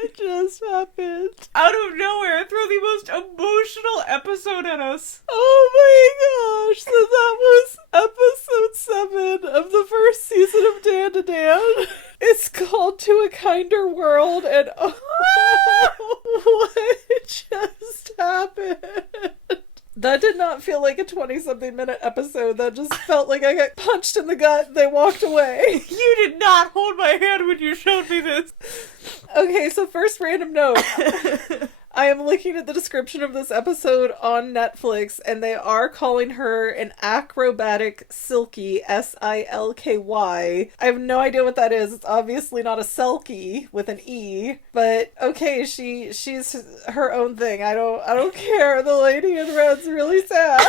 What just happened? Out of nowhere, throw the most emotional episode at us. Oh my gosh, so that was episode 7 of the first season of DanDaDan. It's called To a Kinder World, and what just happened? That did not feel like a 20-something minute episode. That just felt like I got punched in the gut and they walked away. You did not hold my hand when you showed me this. Okay, so first random note. I am looking at the description of this episode on Netflix, and they are calling her an acrobatic silky, Silky. I have no idea what that is. It's obviously not a selkie with an E, but okay, she's her own thing. I don't care. The lady in red's really sad.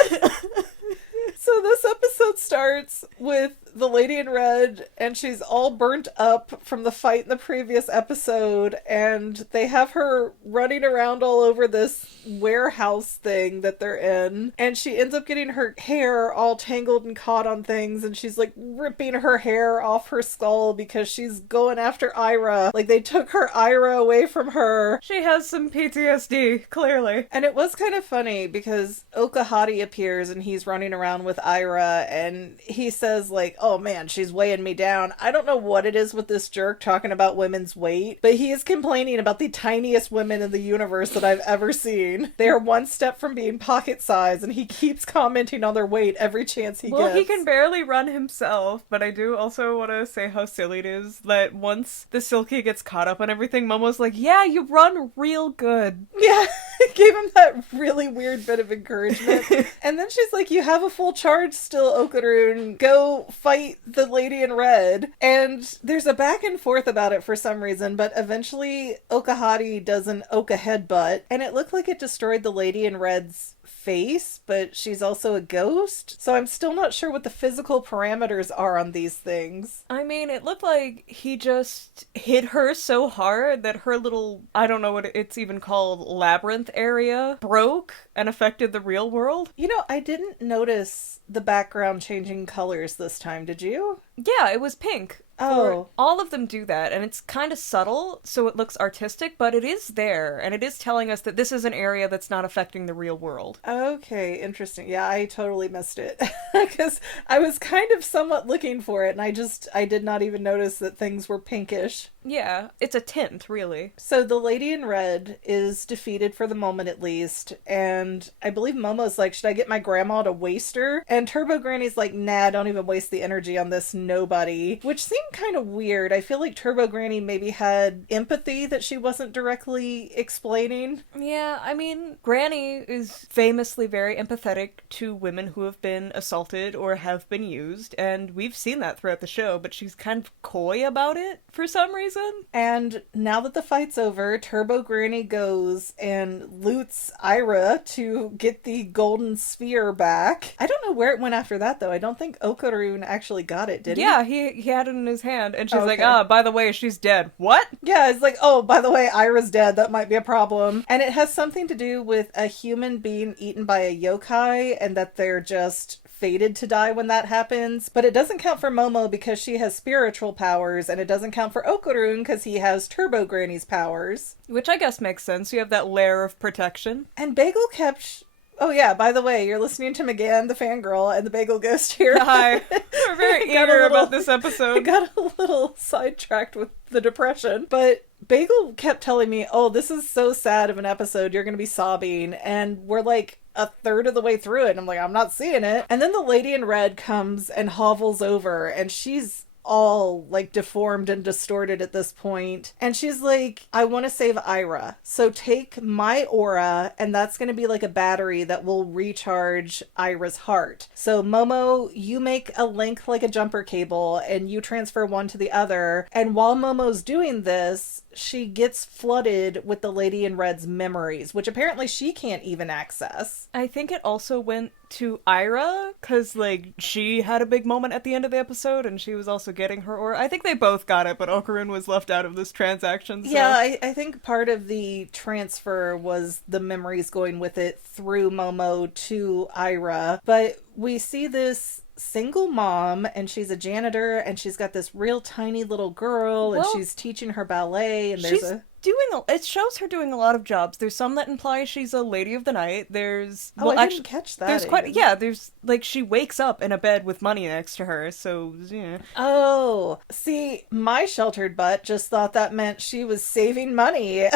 So this episode starts with the lady in red, and she's all burnt up from the fight in the previous episode, and they have her running around all over this warehouse thing that they're in, and she ends up getting her hair all tangled and caught on things, and she's like ripping her hair off her skull because she's going after Ira. Like, they took her Ira away from her. She has some PTSD, clearly. And it was kind of funny because Okahati appears and he's running around with Ira, and he says like, oh man, she's weighing me down. I don't know what it is with this jerk talking about women's weight, but he is complaining about the tiniest women in the universe that I've ever seen. They are one step from being pocket size, and he keeps commenting on their weight every chance he gets. Well, he can barely run himself, but I do also want to say how silly it is that once the Silky gets caught up on everything, Momo's like, yeah, you run real good. Yeah, it gave him that really weird bit of encouragement. And then she's like, you have a full charge still, Okarun. Go fight the lady in red. And there's a back and forth about it for some reason, but eventually Okahati does an Oka headbutt, and it looked like it destroyed the lady in red's face, but she's also a ghost, so I'm still not sure what the physical parameters are on these things. I mean, it looked like he just hit her so hard that her little, I don't know what it's even called, labyrinth area broke and affected the real world. You know, I didn't notice the background changing colors this time, did you? Yeah, it was pink. Oh. All of them do that, and it's kind of subtle, so it looks artistic, but it is there, and it is telling us that this is an area that's not affecting the real world. Okay, interesting. Yeah, I totally missed it. Because I was kind of somewhat looking for it, and I did not even notice that things were pinkish. Yeah, it's a tint, really. So the lady in red is defeated for the moment at least, and I believe Momo's like, should I get my grandma to waste her? And Turbo Granny's like, nah, don't even waste the energy on this nobody, which seemed kind of weird. I feel like Turbo Granny maybe had empathy that she wasn't directly explaining. Yeah, I mean, Granny is famously very empathetic to women who have been assaulted or have been used, and we've seen that throughout the show, but she's kind of coy about it for some reason. And now that the fight's over, Turbo Granny goes and loots Ira to get the golden sphere back. I don't know where it went after that, though. I don't think Okarun actually got it, did he? Yeah, he had it in his hand, and she's like, by the way, she's dead. What? Yeah, it's like, oh, by the way, Ira's dead. That might be a problem. And it has something to do with a human being eaten by a yokai, and that they're just fated to die when that happens. But it doesn't count for Momo because she has spiritual powers, and it doesn't count for Okarun because he has Turbo Granny's powers. Which I guess makes sense. You have that layer of protection. And Bagel kept... Oh yeah, by the way, you're listening to McGann, the Fangirl, and the Bagel Ghost here. Hi. We're very eager about this episode. I got a little sidetracked with the depression, but Bagel kept telling me, oh, this is so sad of an episode, you're gonna be sobbing, and we're like a third of the way through it, and I'm like, I'm not seeing it. And then the lady in red comes and hovels over, and she's all like deformed and distorted at this point, and she's like, I want to save Ira, so take my aura, and that's going to be like a battery that will recharge Ira's heart. So Momo, you make a link like a jumper cable and you transfer one to the other, and while Momo's doing this, she gets flooded with the lady in red's memories, which apparently she can't even access. I think it also went to Ira, because, like, she had a big moment at the end of the episode, and she was also getting her aura. I think they both got it, but Okarun was left out of this transaction. So. Yeah, I think part of the transfer was the memories going with it through Momo to Ira, but we see this single mom, and she's a janitor, and she's got this real tiny little girl, and Well, she's teaching her ballet, and she's it shows her doing a lot of jobs. There's some that imply she's a lady of the night. There's I didn't catch that. There's there's like she wakes up in a bed with money next to her, so yeah. Oh, see, my sheltered butt just thought that meant she was saving money.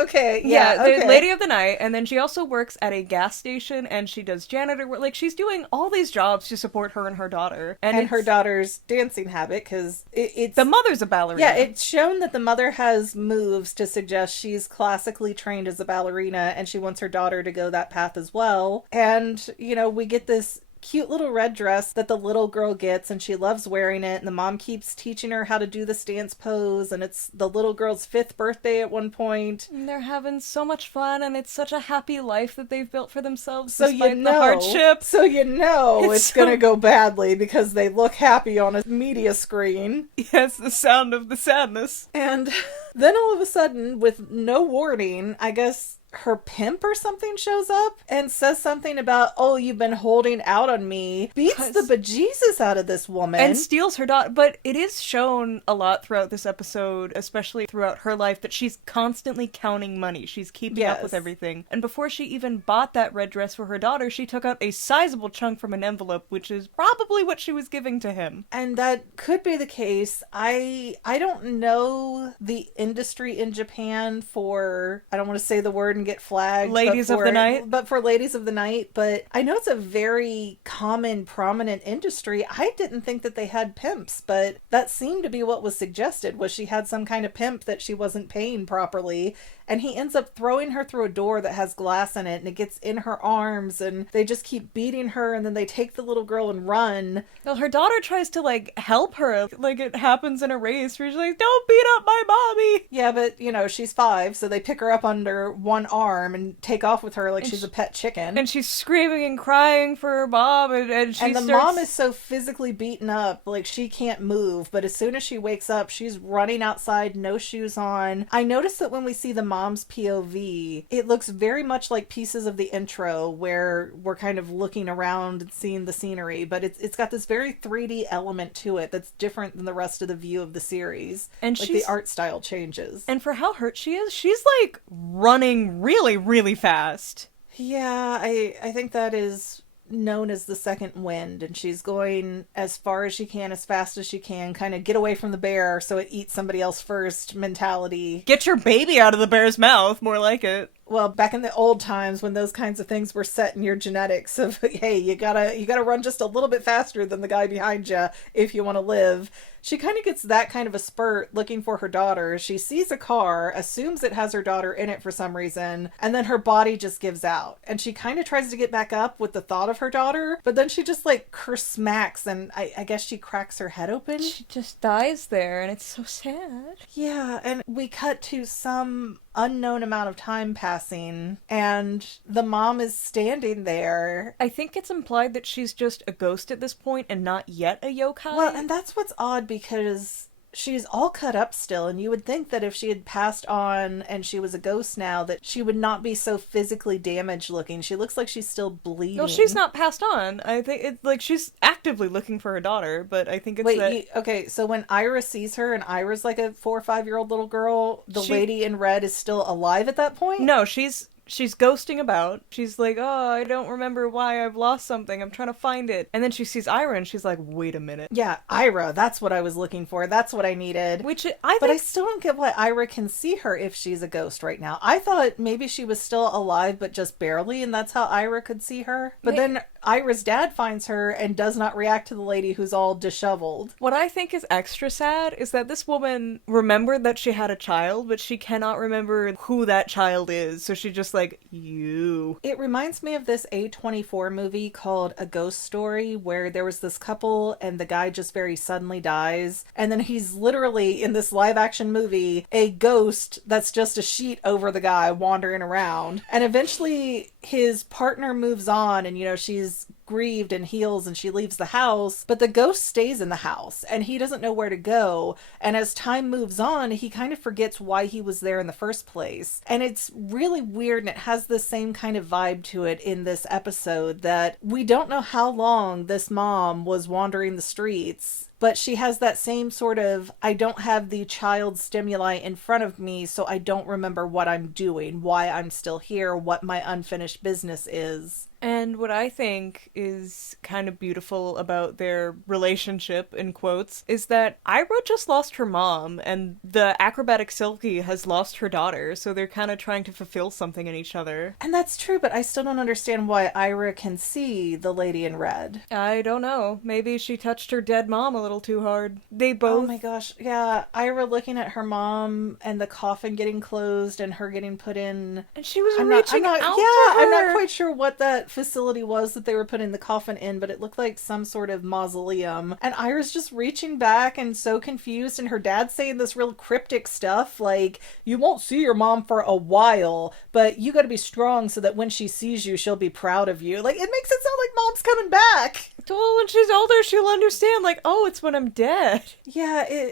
Okay, yeah, the okay. lady of the night, and then she also works at a gas station, and she does janitor work. Like, she's doing all these jobs to support her and her daughter. And her daughter's dancing habit, because it's... The mother's a ballerina. Yeah, it's shown that the mother has moves to suggest she's classically trained as a ballerina, and she wants her daughter to go that path as well. And, you know, we get this cute little red dress that the little girl gets, and she loves wearing it, and the mom keeps teaching her how to do the stance pose, and it's the little girl's 5th birthday at one point. And they're having so much fun, and it's such a happy life that they've built for themselves so despite the hardship. So you know it's gonna go badly because they look happy on a media screen. Yes, the sound of the sadness. And then all of a sudden, with no warning, I guess her pimp or something shows up and says something about, oh, you've been holding out on me, beats the bejesus out of this woman. And steals her daughter. But it is shown a lot throughout this episode, especially throughout her life, that she's constantly counting money. She's keeping up with everything. And before she even bought that red dress for her daughter, she took out a sizable chunk from an envelope, which is probably what she was giving to him. And that could be the case. I don't know the industry in Japan for, I don't want to say the word and get flagged. Ladies of the night? But for ladies of the night. But I know it's a very common, prominent industry. I didn't think that they had pimps, but that seemed to be what was suggested, was she had some kind of pimp that she wasn't paying properly. And he ends up throwing her through a door that has glass in it, and it gets in her arms, and they just keep beating her, and then they take the little girl and run. Well, her daughter tries to, like, help her. Like, it happens in a race where she's like, don't beat up my mommy! Yeah, but, you know, she's 5, so they pick her up under one arm and take off with her like she's a pet chicken. And she's screaming and crying for her mom, and the mom is so physically beaten up, like, she can't move, but as soon as she wakes up, she's running outside, no shoes on. I noticed that when we see the mom's POV, it looks very much like pieces of the intro where we're kind of looking around and seeing the scenery, but it's got this very 3D element to it that's different than the rest of the view of the series. And like the art style changes. And for how hurt she is, she's like running really, really fast. Yeah, I think that is known as the second wind, and she's going as far as she can, as fast as she can, kind of get away from the bear so it eats somebody else first mentality. Get your baby out of the bear's mouth, more like it. Well, back in the old times when those kinds of things were set in your genetics of, hey, you gotta run just a little bit faster than the guy behind you if you want to live. She kind of gets that kind of a spurt looking for her daughter. She sees a car, assumes it has her daughter in it for some reason, and then her body just gives out. And she kind of tries to get back up with the thought of her daughter, but then she just like smacks, and I guess she cracks her head open. She just dies there, and it's so sad. Yeah, and we cut to some unknown amount of time passing, and the mom is standing there. I think it's implied that she's just a ghost at this point and not yet a yokai. Well, and that's what's odd, because she's all cut up still, and you would think that if she had passed on and she was a ghost now, that she would not be so physically damaged looking. She looks like she's still bleeding. Well, she's not passed on. I think it's like she's actively looking for her daughter, but I think it's okay, so when Ira sees her, and Ira's like a 4 or 5-year-old little girl, the lady in red is still alive at that point? No, she's ghosting about. She's like, oh, I don't remember why I've lost something. I'm trying to find it. And then she sees Ira and she's like, wait a minute. Yeah, Ira. That's what I was looking for. That's what I needed. But I still don't get why Ira can see her if she's a ghost right now. I thought maybe she was still alive, but just barely, and that's how Ira could see her. But then Ira's dad finds her and does not react to the lady who's all disheveled. What I think is extra sad is that this woman remembered that she had a child, but she cannot remember who that child is. So she just like, you. It reminds me of this A24 movie called A Ghost Story, where there was this couple and the guy just very suddenly dies. And then he's literally, in this live action movie, a ghost that's just a sheet over the guy wandering around. And eventually his partner moves on, and, you know, she's grieved and heals and she leaves the house, but the ghost stays in the house and he doesn't know where to go. And as time moves on, he kind of forgets why he was there in the first place. And it's really weird, and it has the same kind of vibe to it in this episode that we don't know how long this mom was wandering the streets. But she has that same sort of, I don't have the child stimuli in front of me, so I don't remember what I'm doing, why I'm still here, what my unfinished business is. And what I think is kind of beautiful about their relationship, in quotes, is that Ira just lost her mom, and the acrobatic Silky has lost her daughter, so they're kind of trying to fulfill something in each other. And that's true, but I still don't understand why Ira can see the lady in red. I don't know. Maybe she touched her dead mom a little too hard. They both... Oh my gosh, yeah. Ira looking at her mom and the coffin getting closed and her getting put in... And she was reaching out for her! I'm not quite sure what that facility was that they were putting the coffin in, but it looked like some sort of mausoleum. And Ira's just reaching back and so confused, and her dad's saying this real cryptic stuff like, you won't see your mom for a while, but you gotta be strong so that when she sees you, she'll be proud of you. Like, it makes it sound like mom's coming back. Well, when she's older, she'll understand, like, oh, it's when I'm dead. Yeah,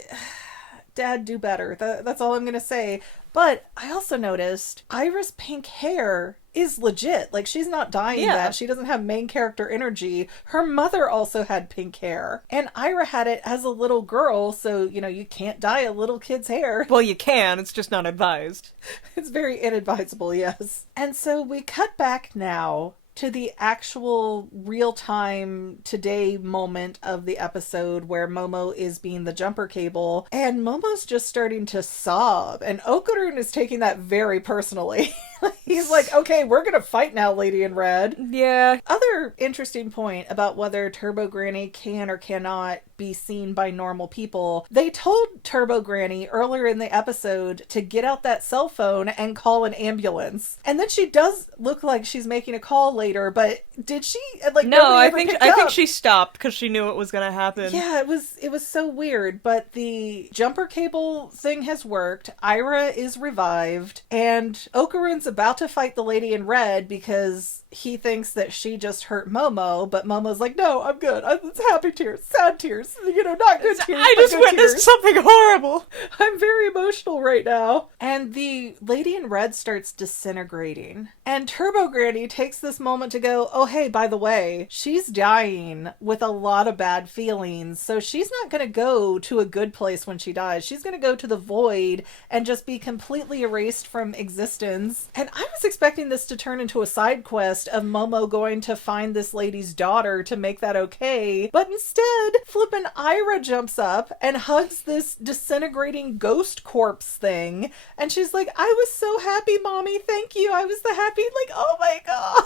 Dad, do better. That's all I'm gonna say. But I also noticed Ira's pink hair is legit. Like, she's not dyeing that. She doesn't have main character energy. Her mother also had pink hair. And Ira had it as a little girl, so, you can't dye a little kid's hair. Well, you can. It's just not advised. It's very inadvisable, yes. And so we cut back now to the actual real-time today moment of the episode where Momo is being the jumper cable, and Momo's just starting to sob, and Okarun is taking that very personally. He's like, okay, we're gonna fight now, Lady in Red. Yeah. Other interesting point about whether Turbo Granny can or cannot be seen by normal people. They told Turbo Granny earlier in the episode to get out that cell phone and call an ambulance. And then she does look like she's making a call later, but did she? No, I think she stopped because she knew it was gonna happen. Yeah, it was so weird, but the jumper cable thing has worked. Ira is revived, and Okarun's about to fight the Lady in Red because he thinks that she just hurt Momo, but Momo's like, no, I'm good. It's happy tears, sad tears, not good tears. I just witnessed something horrible. I'm very emotional right now. And the Lady in Red starts disintegrating. And Turbo Granny takes this moment to go, oh, hey, by the way, she's dying with a lot of bad feelings, so she's not going to go to a good place when she dies. She's going to go to the void and just be completely erased from existence. And I was expecting this to turn into a side quest of Momo going to find this lady's daughter to make that okay, but instead, flippin' Ira jumps up and hugs this disintegrating ghost corpse thing, and she's like, I was so happy, Mommy, thank you, I was the happy, oh my god.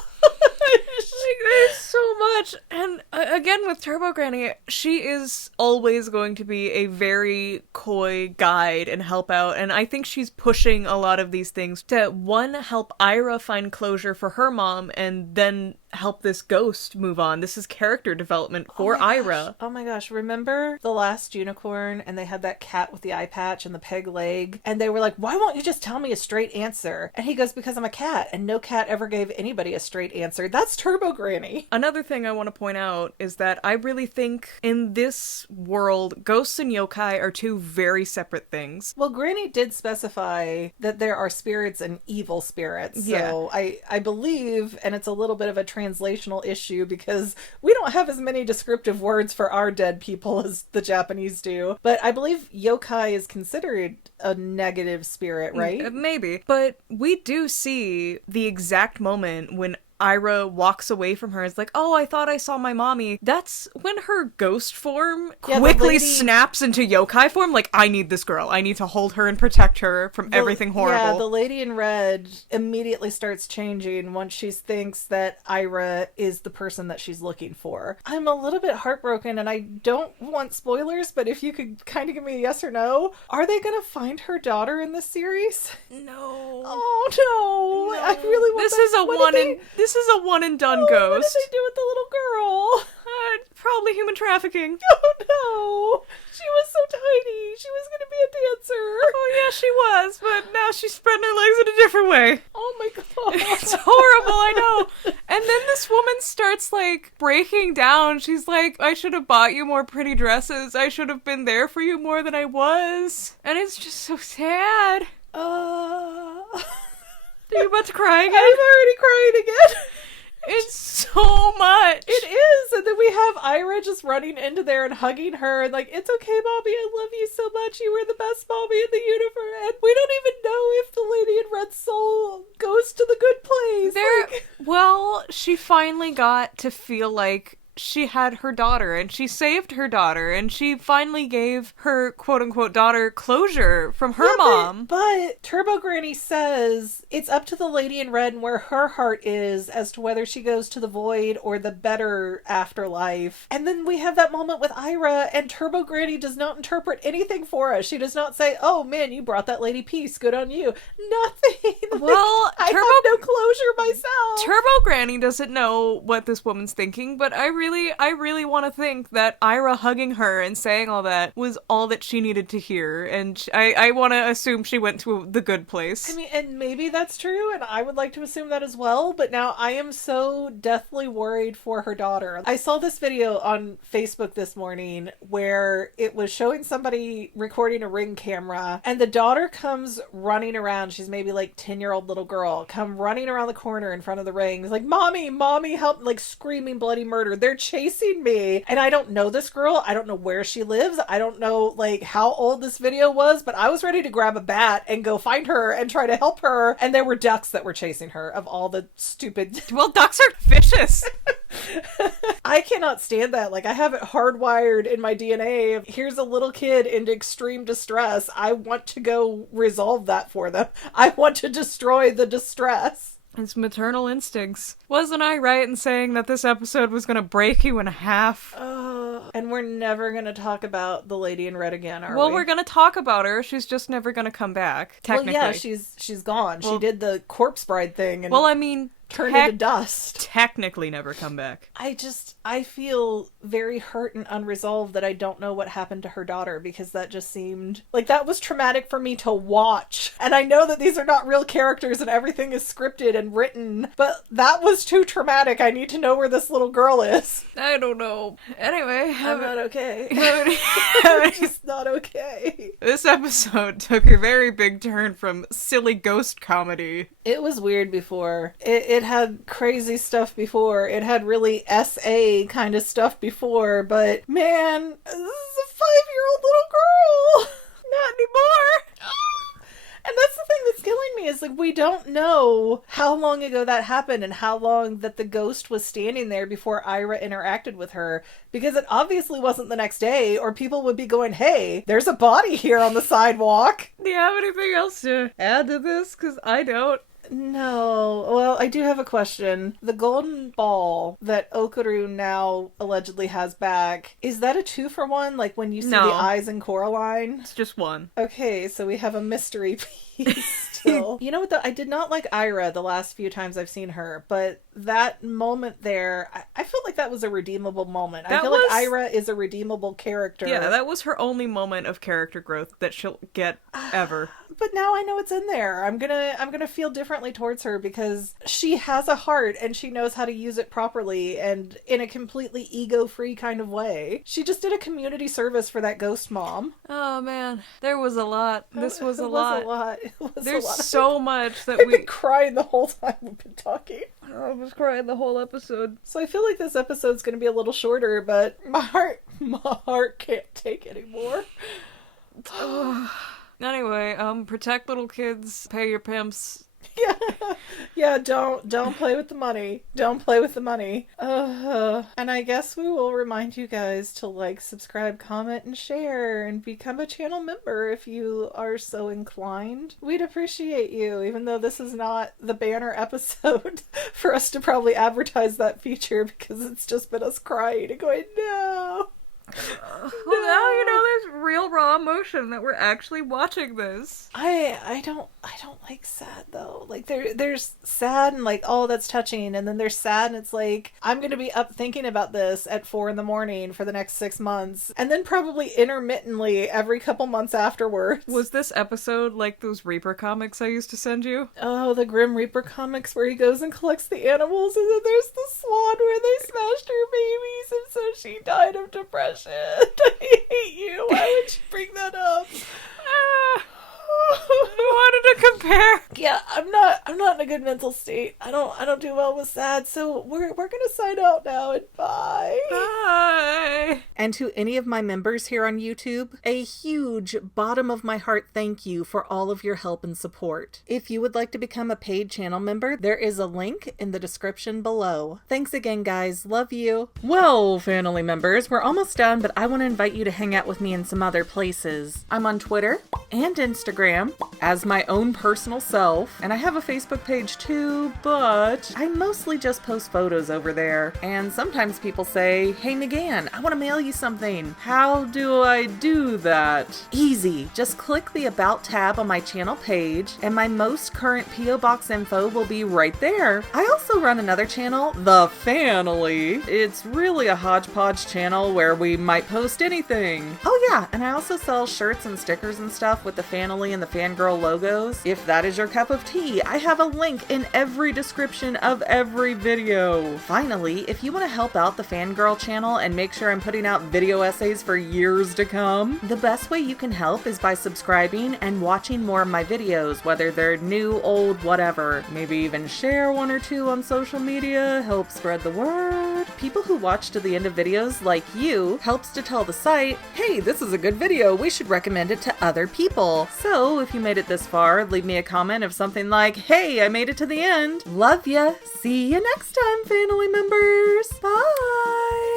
There's so much. And again, with Turbo Granny, she is always going to be a very coy guide and help out, and I think she's pushing a lot of these things to, one, help Ira find closure for her mom, and then help this ghost move on. This is character development for Ira. Oh my gosh, remember The Last Unicorn, and they had that cat with the eye patch and the peg leg, and they were like, why won't you just tell me a straight answer? And he goes, because I'm a cat, and no cat ever gave anybody a straight answer. That's Turbo Granny. Another thing I want to point out is that I really think in this world, ghosts and yokai are two very separate things. Well, Granny did specify that there are spirits and evil spirits, so I believe, and it's a little bit of a translational issue because we don't have as many descriptive words for our dead people as the Japanese do, but I believe yokai is considered a negative spirit, right? Maybe. But we do see the exact moment when Ira walks away from her. It's like, oh, I thought I saw my mommy. That's when her ghost form quickly snaps into yokai form. Like, I need this girl. I need to hold her and protect her from everything horrible. Yeah, the Lady in Red immediately starts changing once she thinks that Ira is the person that she's looking for. I'm a little bit heartbroken, and I don't want spoilers, but if you could kind of give me a yes or no, are they going to find her daughter in this series? No. Oh, no. I really want This is a one and done ghost. What did they do with the little girl? Probably human trafficking. Oh no! She was so tiny. She was going to be a dancer. Oh yeah, she was, but now she's spreading her legs in a different way. Oh my god. It's horrible, I know. And then this woman starts, like, breaking down. She's like, I should have bought you more pretty dresses. I should have been there for you more than I was. And it's just so sad. Are you about to cry again? I'm already crying again. It's so much. It is. And then we have Ira just running into there and hugging her and like, it's okay, Mommy, I love you so much. You were the best mommy in the universe. And we don't even know if the lady in red soul goes to the good place. Well, she finally got to feel like she had her daughter, and she saved her daughter, and she finally gave her quote-unquote daughter closure from her mom. But Turbo Granny says it's up to the lady in red and where her heart is as to whether she goes to the void or the better afterlife. And then we have that moment with Ira, and Turbo Granny does not interpret anything for us. She does not say, oh man, you brought that lady peace, good on you. Nothing. Well, I have no closure myself. Turbo Granny doesn't know what this woman's thinking, but I really want to think that Ira hugging her and saying all that was all that she needed to hear, and I want to assume she went to the good place. I mean, and maybe that's true, and I would like to assume that as well, but now I am so deathly worried for her daughter. I saw this video on Facebook this morning where it was showing somebody recording a Ring camera, and the daughter comes running around. She's maybe like 10-year-old little girl, come running around the corner in front of the ring. It's like, Mommy, help, like screaming bloody murder. They're chasing me. And I don't know this girl. I don't know where she lives. I don't know like how old this video was, but I was ready to grab a bat and go find her and try to help her. And there were ducks that were chasing her, of all the stupid... Well, ducks are vicious. I cannot stand that. Like, I have it hardwired in my DNA of, here's a little kid in extreme distress. I want to go resolve that for them. I want to destroy the distress. It's maternal instincts. Wasn't I right in saying that this episode was going to break you in half? And we're never going to talk about the lady in red again, are we? Well, we're going to talk about her. She's just never going to come back, technically. Well, yeah, she's gone. Well, she did the corpse bride thing. And well, I mean... turned into dust. Technically never come back. I feel very hurt and unresolved that I don't know what happened to her daughter, because that just seemed like that was traumatic for me to watch. And I know that these are not real characters and everything is scripted and written, but that was too traumatic. I need to know where this little girl is. I don't know. Anyway, I'm not okay. I'm just not okay. This episode took a very big turn from silly ghost comedy. It was weird before. It had crazy stuff before. It had really SA kind of stuff before, but man, this is a 5-year-old little girl. Not anymore. And that's the thing that's killing me, is like, we don't know how long ago that happened and how long that the ghost was standing there before Ira interacted with her, because it obviously wasn't the next day, or people would be going, hey, there's a body here on the sidewalk. Do you have anything else to add to this? Because I don't. No. Well, I do have a question. The golden ball that Okaru now allegedly has back, is that a 2-for-1? Like when you see the eyes in Coraline? It's just one. Okay, so we have a mystery piece still. You know what though? I did not like Ira the last few times I've seen her, but that moment there, I felt like that was a redeemable moment. I feel like Ira is a redeemable character. Yeah, that was her only moment of character growth that she'll get ever. But now I know it's in there. I'm gonna feel differently towards her because she has a heart and she knows how to use it properly and in a completely ego-free kind of way. She just did a community service for that ghost mom. Oh man, there was a lot. This was a lot. There's so much that I've been crying the whole time we've been talking. I was crying the whole episode. So I feel like this episode's gonna be a little shorter, but my heart can't take anymore. Anyway, protect little kids, pay your pimps. Yeah, don't play with the money. Don't play with the money. And I guess we will remind you guys to like, subscribe, comment, and share, and become a channel member if you are so inclined. We'd appreciate you, even though this is not the banner episode for us to probably advertise that feature, because it's just been us crying and going, no. Well, now you know there's real raw emotion emotion that we're actually watching this. I don't like sad though. Like there's sad and like, oh, that's touching, and then there's sad and it's like, I'm gonna be up thinking about this at 4 a.m. for the next 6 months, and then probably intermittently every couple months afterwards. Was this episode like those Reaper comics I used to send you? Oh, the Grim Reaper comics where he goes and collects the animals, and then there's the swan where they smashed her babies and so she died of depression. I hate you. Why would you bring that up? I wanted to compare. Yeah, I'm not in a good mental state. I don't do well with sad, so we're gonna sign out now, and bye. Bye. And to any of my members here on YouTube, a huge bottom of my heart thank you for all of your help and support. If you would like to become a paid channel member, there is a link in the description below. Thanks again, guys. Love you. Well, family members, we're almost done, but I want to invite you to hang out with me in some other places. I'm on Twitter and Instagram as my own personal self, and I have a Facebook page too, but I mostly just post photos over there. And sometimes people say, hey McGann, I want to mail you something. How do I do that? Easy. Just click the About tab on my channel page, and my most current P.O. Box info will be right there. I also run another channel, The Family. It's really a hodgepodge channel where we might post anything. Oh yeah, and I also sell shirts and stickers and stuff with the Family and the Fangirl logos. If that is your cup of tea, I have a link in every description of every video. Finally, if you want to help out the Fangirl channel and make sure I'm putting out video essays for years to come, the best way you can help is by subscribing and watching more of my videos, whether they're new, old, whatever. Maybe even share 1 or 2 on social media, help spread the word. People who watch to the end of videos, like you, helps to tell the site, hey, this is a good video, we should recommend it to other people. So if you made it this far, leave me a comment of something like, hey, I made it to the end. Love ya. See you next time, family members. Bye.